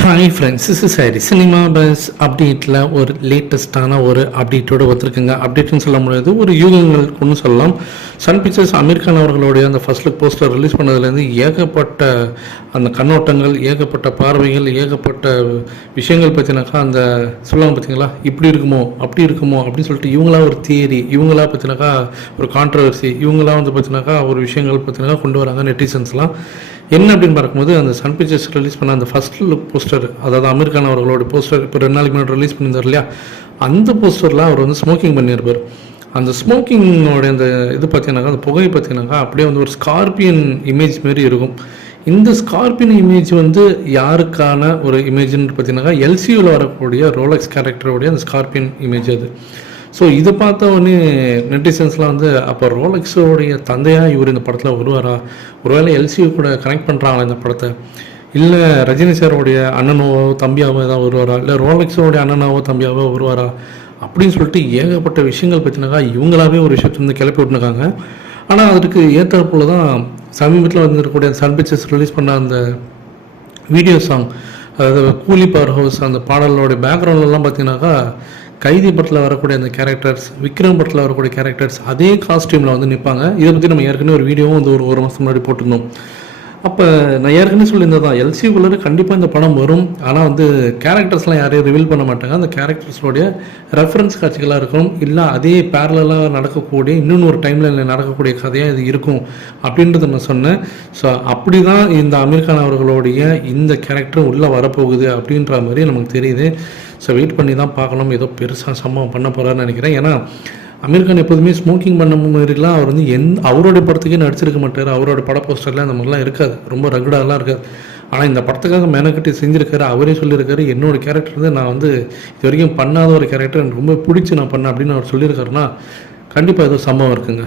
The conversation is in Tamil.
Hi friends, this is Hari. Cinema bus அப்டேட்டில் ஒரு லேட்டஸ்ட்டான ஒரு அப்டேட்டோடு வந்துருக்குங்க. அப்டேட்னு சொல்ல முடியாது, ஒரு யூகங்கள் ஒன்று சொல்லலாம். சன் பிக்சர்ஸ் அமீர் கான் அவர்களுடைய அந்த ஃபர்ஸ்ட் லுக் போஸ்டர் ரிலீஸ் பண்ணதுலேருந்து ஏகப்பட்ட அந்த கண்ணோட்டங்கள், ஏகப்பட்ட பார்வைகள், ஏகப்பட்ட விஷயங்கள் பற்றினாக்கா அந்த சொல்லுவாங்க பார்த்தீங்களா, இப்படி இருக்குமோ அப்படி இருக்குமோ அப்படின்னு சொல்லிட்டு இவங்களா ஒரு தியரி, இவங்களா பற்றினாக்கா ஒரு கான்ட்ரவர்சி, இவங்களா வந்து பார்த்தினாக்கா ஒரு விஷயங்கள் பற்றினாக்கா கொண்டு வராங்க நெட்டிசன்ஸ்லாம். என்ன அப்படின்னு பார்க்கும்போது அந்த சன் பிக்சர்ஸ் ரிலீஸ் பண்ண அந்த ஃபர்ஸ்ட் லுக் போஸ்டர், அதாவது அமீர் கான் அவர்களோட போஸ்டர் இப்போ 2 நாளைக்கு முன்னாடி ரிலீஸ் பண்ணியிருந்தார் இல்லையா, அந்த போஸ்டரில் அவர் வந்து ஸ்மோக்கிங் பண்ணியிருப்பார். அந்த ஸ்மோக்கிங்கோட அந்த இது பார்த்தீங்கன்னாக்கா, அந்த புகை பார்த்தீங்கன்னாக்கா அப்படியே வந்து ஒரு ஸ்கார்பியன் இமேஜ் மாரி இருக்கும். இந்த ஸ்கார்பியன் இமேஜ் வந்து யாருக்கான ஒரு இமேஜ்னு பார்த்தீங்கன்னாக்கா, எல்சியூவில் வரக்கூடிய ரோலக்ஸ் கேரக்டருடைய அந்த ஸ்கார்பியன் இமேஜ் அது. ஸோ இதை பார்த்த உடனே நெட்டிசன்ஸ்லாம் வந்து, அப்போ ரோலக்ஸோடைய தந்தையாக இவர் இந்த படத்தில் வருவாரா, ஒருவேளை எல்சியூ கூட கனெக்ட் பண்ணுறாங்களா இந்த படத்தை, இல்லை ரஜினி சாரோடைய அண்ணனாவோ தம்பியாவோ ஏதாவது வருவாரா, இல்லை ரோலக்ஸோடைய அண்ணனாவோ தம்பியாவோ வருவாரா அப்படின்னு சொல்லிட்டு ஏகப்பட்ட விஷயங்கள் பற்றினாக்கா இவங்களாவே ஒரு விஷயத்தை வந்து கிளப்பி விட்டுருக்காங்க. ஆனால் அதுக்கு ஏற்றாற்போல் தான் சமீபத்தில் வந்துருக்கக்கூடிய சன் பிக்சர்ஸ் ரிலீஸ் பண்ண அந்த வீடியோ சாங், அதாவது கூலி பவர் ஹவுஸ், அந்த பாடலோடைய பேக்ரவுண்ட்லாம் பார்த்தீங்கன்னாக்கா கைதி படத்தில் வரக்கூடிய அந்த கேரக்டர்ஸ், விக்ரம் படத்தில் வரக்கூடிய கேரக்டர்ஸ் அதே காஸ்டியூமில் வந்து நிற்பாங்க. இதை பற்றி நம்ம ஏற்கனவே ஒரு வீடியோவும் வந்து ஒரு மாதம் முன்னாடி போட்டிருந்தோம். அப்போ நான் ஏற்கனவே சொல்லியிருந்தது தான், எல்சிக்குள்ளே கண்டிப்பாக இந்த படம் வரும். ஆனால் வந்து கேரக்டர்ஸ்லாம் யாரையும் ரிவீல் பண்ண மாட்டாங்க. அந்த கேரக்டர்ஸோடைய ரெஃபரன்ஸ் காட்சிகளாக இருக்கும், இல்லை அதே பேரலாக நடக்கக்கூடிய இன்னொன்று ஒரு டைமில் நடக்கக்கூடிய கதையாக இது இருக்கும் அப்படின்றத நான் சொன்னேன். ஸோ அப்படி தான் இந்த அமீர் கான் அவர்களுடைய இந்த கேரக்டரும் உள்ளே வரப்போகுது அப்படின்ற மாதிரி நமக்கு தெரியுது. ஸோ வெயிட் பண்ணி தான் பார்க்கணும், ஏதோ பெருசாக சம்பவம் பண்ண போகிறான்னு நினைக்கிறேன். ஏன்னா அமீர் கான் எப்போதுமே ஸ்மோக்கிங் பண்ண மாதிரிலாம் அவர் வந்து அவரோட படத்துக்கே நடிச்சிருக்க மாட்டார். அவரோட பட போஸ்டர்லாம் அந்த மாதிரிலாம் இருக்காது, ரொம்ப ரகுடாலாம் இருக்காது. ஆனால் இந்த படத்துக்காக மெனக்கட்டி செஞ்சுருக்காரு. அவரே சொல்லியிருக்காரு, என்னோடய கேரக்டர் வந்து நான் வந்து இது வரைக்கும் பண்ணாத ஒரு கேரக்டர் எனக்கு ரொம்ப பிடிச்சி நான் பண்ணேன் அப்படின்னு அவர் சொல்லியிருக்காருன்னா கண்டிப்பாக ஏதோ சம்பவம் இருக்குங்க.